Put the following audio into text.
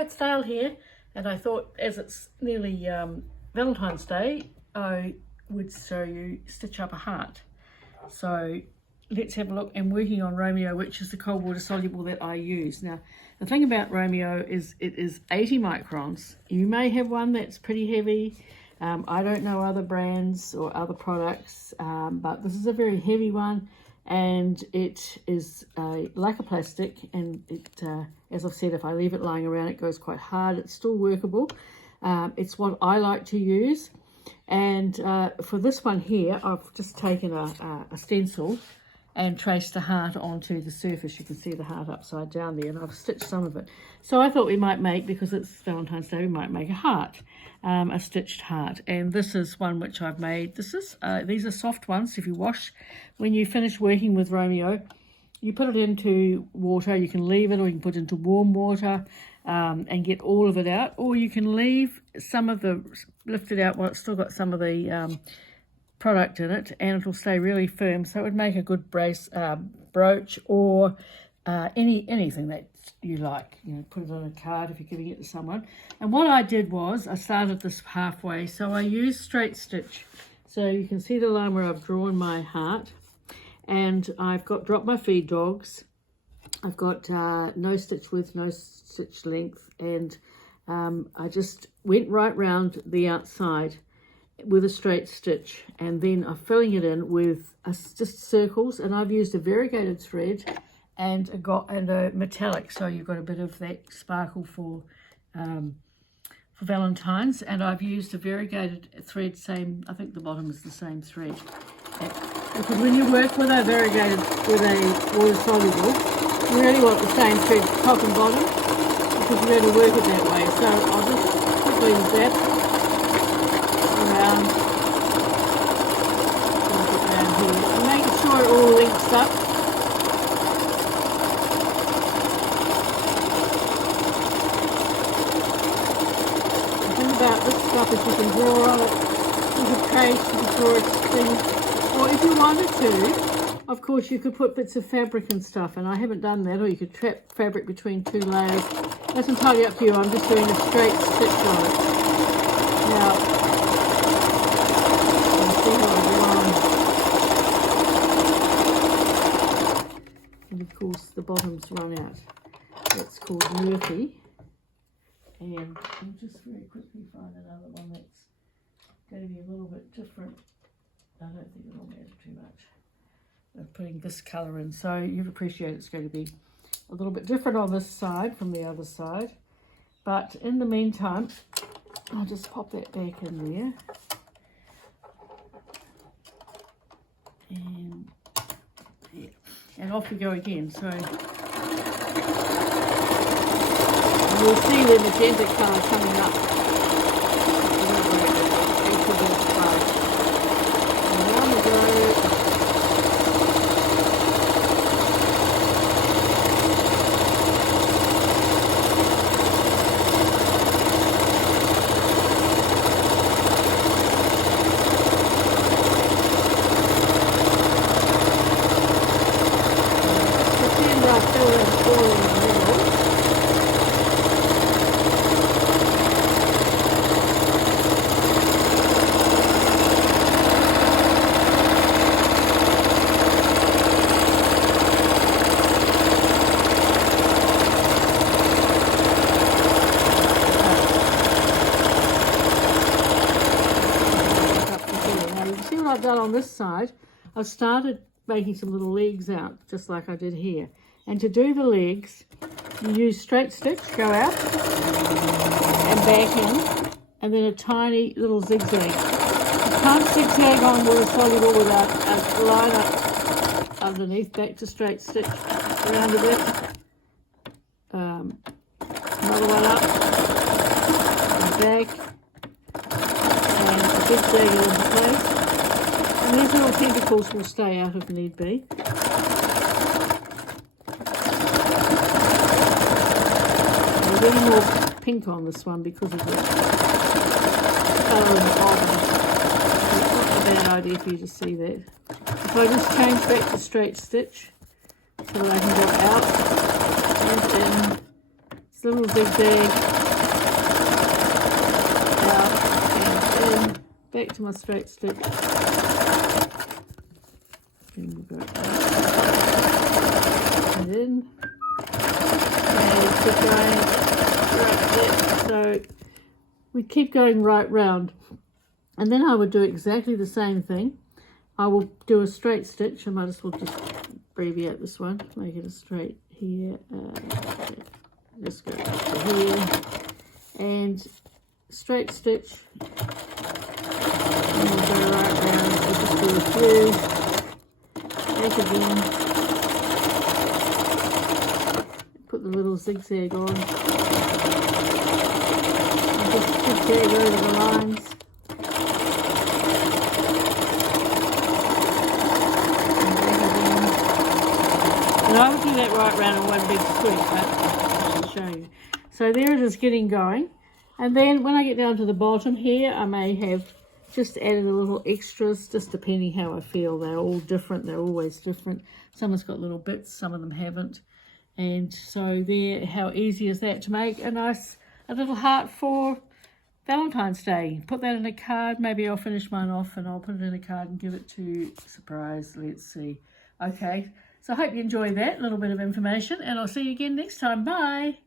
It's Dale here, and I thought as it's nearly Valentine's Day, I would show you stitch up a heart. So let's have a look. I'm working on Romeo, which is the cold water soluble that I use. Now, the thing about Romeo is it is 80 microns. You may have one that's pretty heavy. I don't know other brands or other products, but this is a very heavy one, and it is like a plastic, and it, as I've said, if I leave it lying around, it goes quite hard. It's still workable. It's what I like to use. And for this one here, I've just taken a stencil and traced the heart onto the surface. You can see the heart upside down there, and I've stitched some of it. So I thought we might make, because it's Valentine's Day, we might make a heart, a stitched heart. And this is one which I've made. These are soft ones. If you wash, when you finish working with Romeo, you put it into water. You can leave it, or you can put it into warm water and get all of it out, or you can leave some of the, lift it out while it's still got some of the product in it, and it'll stay really firm. So it would make a good brooch, or anything that you like. You know, put it on a card if you're giving it to someone. And what I did was I started this halfway, so I used straight stitch. So you can see the line where I've drawn my heart, and I've got dropped my feed dogs. I've got no stitch width, no stitch length, and I just went right round the outside with a straight stitch, and then I'm filling it in with just circles, and I've used a variegated thread and a metallic, so you've got a bit of that sparkle for Valentine's. And I've used a variegated thread, same, I think the bottom is the same thread, because when you work with a variegated, with a water soluble, you really want the same thread top and bottom, because you're going to work it that way. So I'll just quickly zap around here, and making sure it all links up. The thing about this stuff is you can draw on it, you can trace, you can draw its thing, or if you wanted to, of course, you could put bits of fabric and stuff, and I haven't done that, or you could trap fabric between two layers. That's entirely up to you. I'm just doing a straight stitch on it. Now, see how I've run. And of course, the bottoms run out. That's called Murphy. And I'll just very quickly find another one that's going to be a little bit different. I don't think it'll matter too much. I'm putting this colour in, so you'd appreciate it's going to be a little bit different on this side from the other side. But in the meantime, I'll just pop that back in there. And yeah, and off we go again. So you'll see the magenta colour coming up. And down we go. I've done on this side, I've started making some little legs out, just like I did here. And to do the legs, you use straight stitch, go out and back in, and then a tiny little zigzag. You can't zigzag on water soluble without a line up underneath. Back to straight stitch, around a bit, another one up and back, and a zigzag into place. And these little tentacles will stay out if need be. I'm getting more pink on this one because of the colour in the bottom. It's not a bad idea for you to see that. If I just change back to straight stitch so that I can go out and in, it's little zigzag out and in, back to my straight stitch. And we'll go and in, and keep going right there. So we keep going right round, and then I would do exactly the same thing. I will do a straight stitch. I might as well just abbreviate this one, make it a straight here. Just go to here and straight stitch, and we'll go right round. So just do a few, back again, put the little zigzag on, and just zigzag over the lines. And I would do that right round in one big sweep, but I should show you. So there it is getting going. And then when I get down to the bottom here, I may have just added a little extras, just depending how I feel. They're all different. They're always different. Some has got little bits, some of them haven't. And so there, how easy is that to make a little heart for Valentine's Day. Put that in a card. Maybe I'll finish mine off and I'll put it in a card and give it to surprise. Let's see. Okay. So I hope you enjoyed that little bit of information, and I'll see you again next time. Bye.